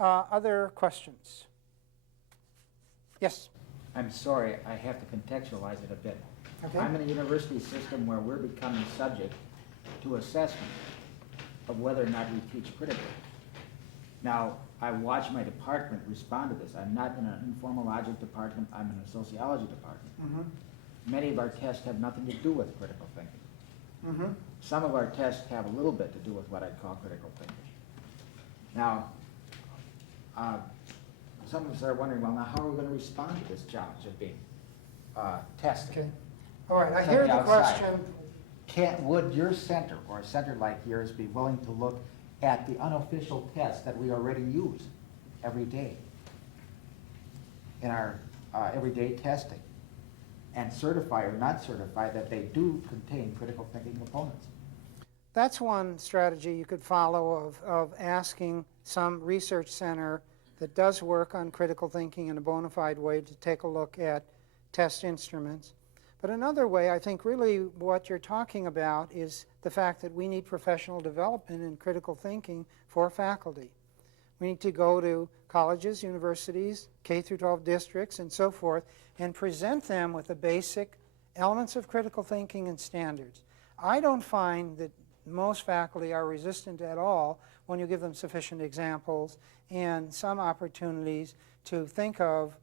Other questions? Yes? I'm sorry, I have to contextualize it a bit. Okay. I'm in a university system where we're becoming subject to assessment of whether or not we teach critically. Now, I watch my department respond to this. I'm not in an informal logic department, I'm in a sociology department. Mm-hmm. Many of our tests have nothing to do with critical thinking. Mm-hmm. Some of our tests have a little bit to do with what I'd call critical thinking. Now, some of us are wondering, well, now how are we going to respond to this challenge of being tested? Okay. All right, I From hear the the outside. question. Would your center, or a center like yours, be willing to look at the unofficial tests that we already use every day in our everyday testing and certify or not certify that they do contain critical thinking components? That's one strategy you could follow of asking some research center that does work on critical thinking in a bona fide way to take a look at test instruments. But another way, I think really what you're talking about is the fact that we need professional development in critical thinking for faculty. We need to go to colleges, universities, K through 12 districts, and so forth, and present them with the basic elements of critical thinking and standards. I don't find that most faculty are resistant at all when you give them sufficient examples and some opportunities to think of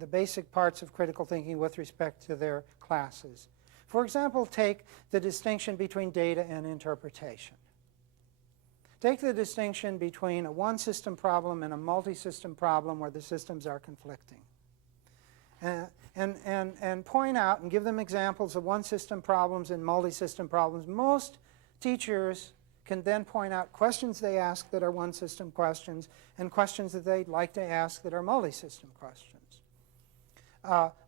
the basic parts of critical thinking with respect to their classes. For example, take the distinction between data and interpretation. Take the distinction between a one-system problem and a multi-system problem where the systems are conflicting. And point out and give them examples of one-system problems and multi-system problems. Most teachers can then point out questions they ask that are one-system questions and questions that they'd like to ask that are multi-system questions.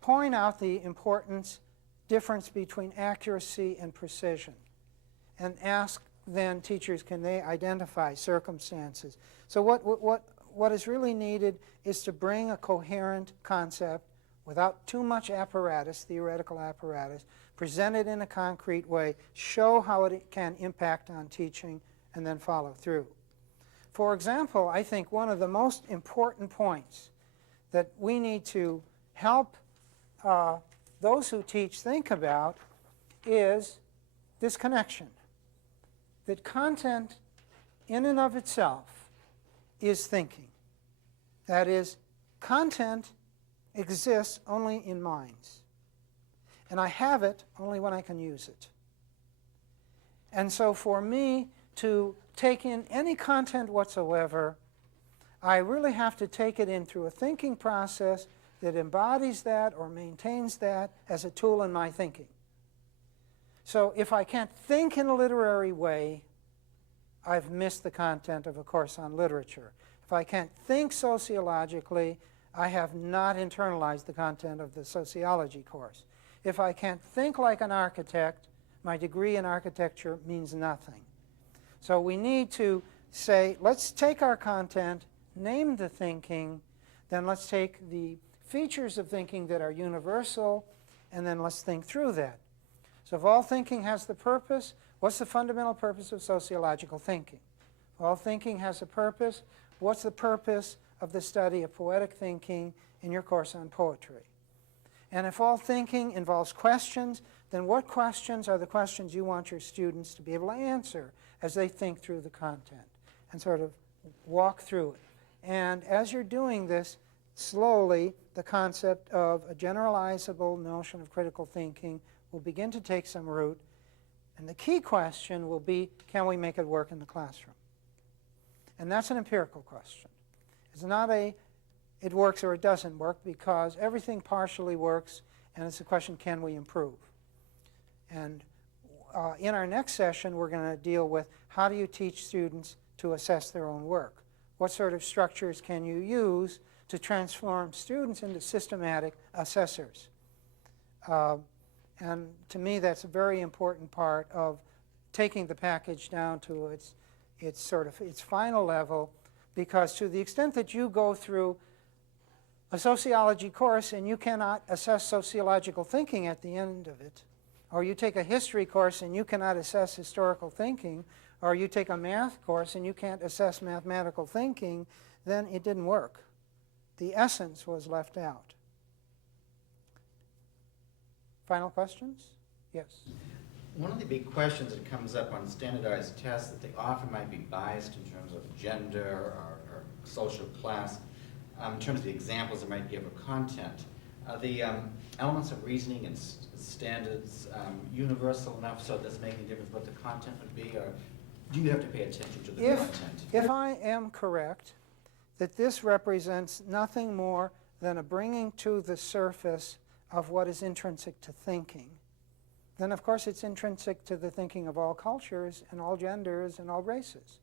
Point out the importance difference between accuracy and precision, and ask then teachers, can they identify circumstances? So what is really needed is to bring a coherent concept without too much apparatus, theoretical apparatus, present it in a concrete way, show how it can impact on teaching, and then follow through. For example, I think one of the most important points that we need to help those who teach think about is this connection. That content in and of itself is thinking. That is, content exists only in minds. And I have it only when I can use it. And so for me to take in any content whatsoever, I really have to take it in through a thinking process that embodies that or maintains that as a tool in my thinking. So if I can't think in a literary way, I've missed the content of a course on literature. If I can't think sociologically, I have not internalized the content of the sociology course. If I can't think like an architect, my degree in architecture means nothing. So we need to say, let's take our content, name the thinking, then let's take the features of thinking that are universal, and then let's think through that. So if all thinking has the purpose, what's the fundamental purpose of sociological thinking? If all thinking has a purpose, what's the purpose of the study of poetic thinking in your course on poetry? And if all thinking involves questions, then what questions are the questions you want your students to be able to answer as they think through the content and sort of walk through it? And as you're doing this, slowly the concept of a generalizable notion of critical thinking will begin to take some root. And the key question will be, can we make it work in the classroom? And that's an empirical question. It's not a, it works or it doesn't work, because everything partially works, and it's a question, can we improve? And in our next session, we're going to deal with how do you teach students to assess their own work? What sort of structures can you use to transform students into systematic assessors? And to me, that's a very important part of taking the package down to its final level, because to the extent that you go through a sociology course and you cannot assess sociological thinking at the end of it, or you take a history course and you cannot assess historical thinking, or you take a math course and you can't assess mathematical thinking, then it didn't work. The essence was left out. Final questions? Yes. One of the big questions that comes up on standardized tests that they often might be biased in terms of gender or social class, in terms of the examples they might give of content. Are the elements of reasoning and standards universal enough so it doesn't make any difference what the content would be, or do you have to pay attention to the content? If I am correct that this represents nothing more than a bringing to the surface of what is intrinsic to thinking, then of course it's intrinsic to the thinking of all cultures and all genders and all races.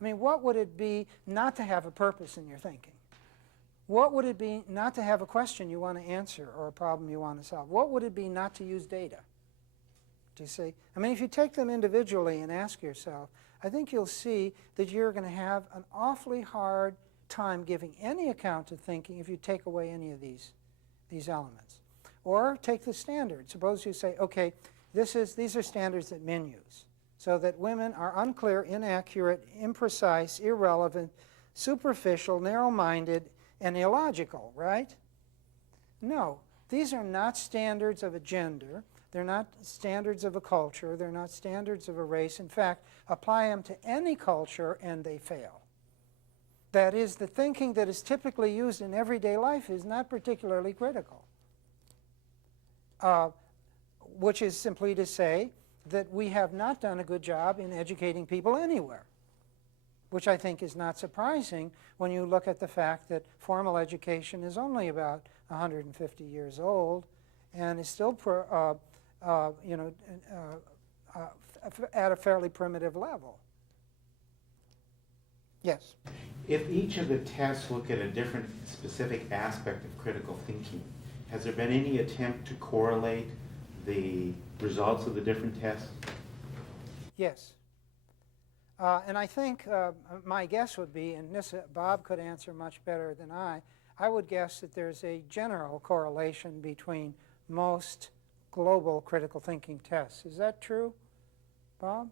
I mean, what would it be not to have a purpose in your thinking? What would it be not to have a question you want to answer or a problem you want to solve? What would it be not to use data? Do you see? I mean, if you take them individually and ask yourself, I think you'll see that you're going to have an awfully hard time giving any account of thinking if you take away any of these elements. Or take the standard. Suppose you say, okay, these are standards that men use, so that women are unclear, inaccurate, imprecise, irrelevant, superficial, narrow-minded, and illogical, right? No, these are not standards of a gender. They're not standards of a culture. They're not standards of a race. In fact, apply them to any culture and they fail. That is, the thinking that is typically used in everyday life is not particularly critical. Which is simply to say that we have not done a good job in educating people anywhere, which I think is not surprising when you look at the fact that formal education is only about 150 years old and is still at a fairly primitive level. Yes? If each of the tests look at a different specific aspect of critical thinking, has there been any attempt to correlate the results of the different tests? Yes. And I think my guess would be, and this Bob could answer much better than I would guess that there's a general correlation between most global critical thinking tests. Is that true, Bob?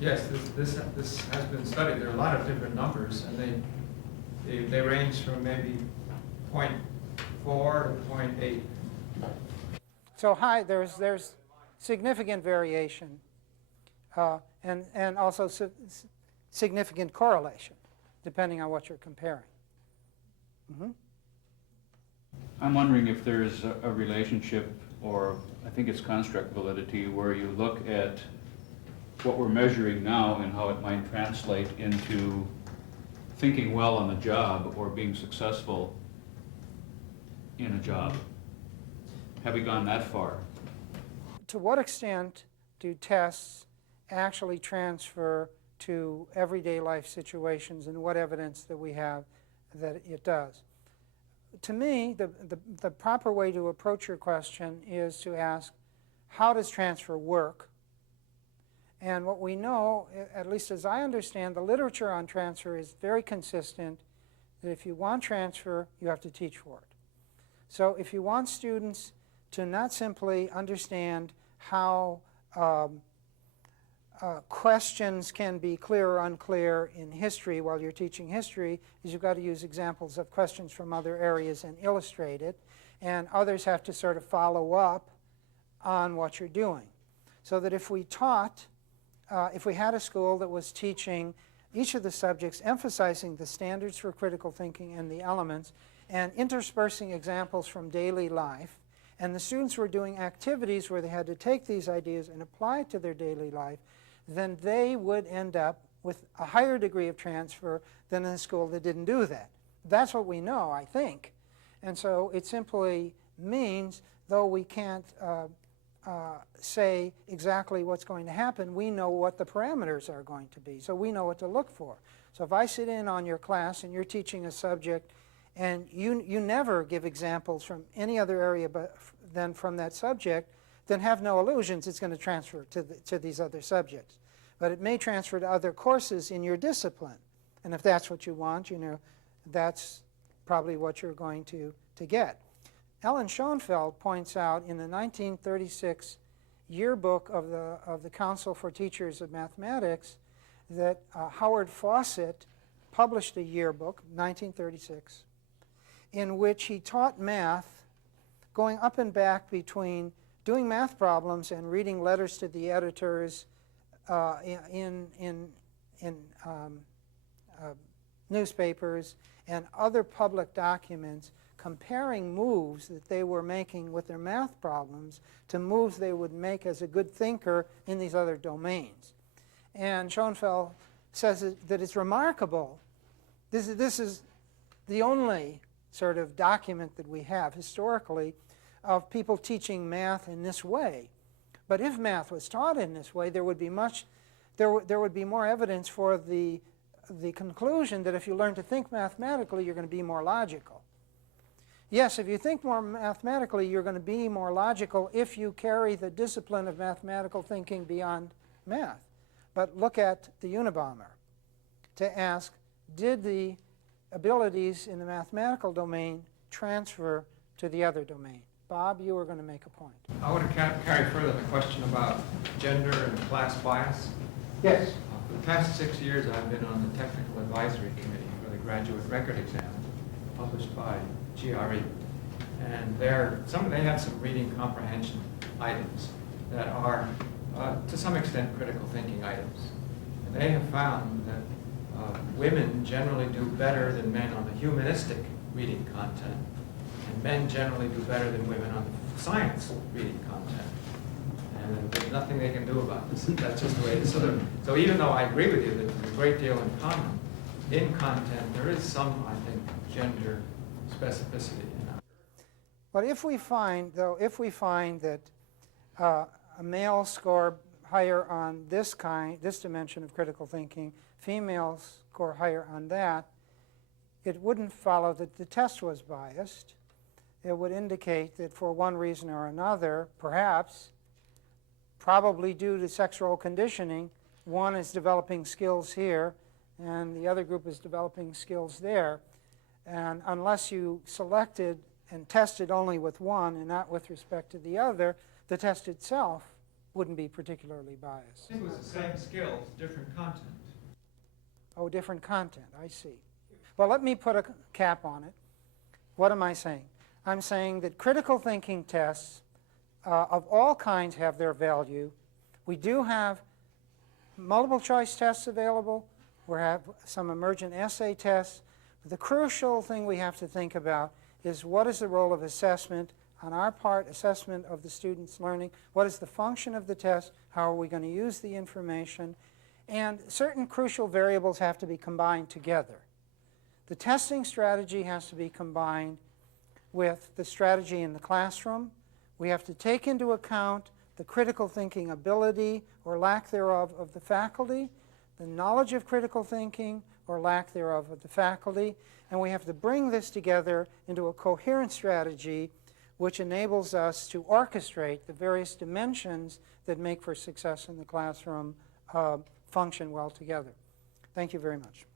Yes, this has been studied. There are a lot of different numbers, and they range from maybe 0.4 to 0.8. So there's significant variation and also significant correlation, depending on what you're comparing. Mm-hmm. I'm wondering if there's a relationship, or I think it's construct validity, where you look at what we're measuring now and how it might translate into thinking well on the job or being successful in a job. Have we gone that far? To what extent do tests actually transfer to everyday life situations, and what evidence that we have that it does? To me, the proper way to approach your question is to ask, how does transfer work? And what we know, at least as I understand, the literature on transfer is very consistent, that if you want transfer, you have to teach for it. So if you want students to not simply understand how questions can be clear or unclear in history while you're teaching history, is you've got to use examples of questions from other areas and illustrate it, and others have to sort of follow up on what you're doing. So that if we taught, if we had a school that was teaching each of the subjects, emphasizing the standards for critical thinking and the elements, and interspersing examples from daily life, and the students were doing activities where they had to take these ideas and apply it to their daily life, then they would end up with a higher degree of transfer than in a school that didn't do that. That's what we know, I think. And so it simply means, though we can't say exactly what's going to happen, we know what the parameters are going to be. So we know what to look for. So if I sit in on your class and you're teaching a subject and you never give examples from any other area than from that subject, then have no illusions it's going to transfer to these other subjects. But it may transfer to other courses in your discipline. And if that's what you want, that's probably what you're going to get. Ellen Schoenfeld points out in the 1936 yearbook of the Council for Teachers of Mathematics that Howard Fawcett published a yearbook, 1936, in which he taught math going up and back between doing math problems and reading letters to the editors in newspapers and other public documents, comparing moves that they were making with their math problems to moves they would make as a good thinker in these other domains. And Schoenfeld says that it's remarkable. This is the only sort of document that we have historically of people teaching math in this way. But if math was taught in this way, there would be more evidence for the conclusion that if you learn to think mathematically, you're going to be more logical. Yes, if you think more mathematically, you're going to be more logical if you carry the discipline of mathematical thinking beyond math. But look at the Unabomber to ask, did the abilities in the mathematical domain transfer to the other domain? Bob, you were going to make a point. I want to carry further the question about gender and class bias. Yes. For the past 6 years, I've been on the technical advisory committee for the graduate record exam, published by GRE. And they have some reading comprehension items that are, to some extent, critical thinking items. And they have found that women generally do better than men on the humanistic reading content, and men generally do better than women on the science reading content. And there's nothing they can do about this. That's just the way it is. So even though I agree with you that there's a great deal in common in content, there is some, I think, gender specificity in that. But if we find that a male score higher on this dimension of critical thinking, females score higher on that, it wouldn't follow that the test was biased. It would indicate that for one reason or another, perhaps, probably due to sexual conditioning, one is developing skills here and the other group is developing skills there. And unless you selected and tested only with one and not with respect to the other, the test itself wouldn't be particularly biased. It was the same skills, different content. Oh, different content, I see. Well, let me put a cap on it. What am I saying? I'm saying that critical thinking tests of all kinds have their value. We do have multiple choice tests available. We have some emergent essay tests. But the crucial thing we have to think about is what is the role of assessment on our part, assessment of the student's learning. What is the function of the test? How are we going to use the information? And certain crucial variables have to be combined together. The testing strategy has to be combined with the strategy in the classroom. We have to take into account the critical thinking ability or lack thereof of the faculty, the knowledge of critical thinking or lack thereof of the faculty, and we have to bring this together into a coherent strategy which enables us to orchestrate the various dimensions that make for success in the classroom function well together. Thank you very much.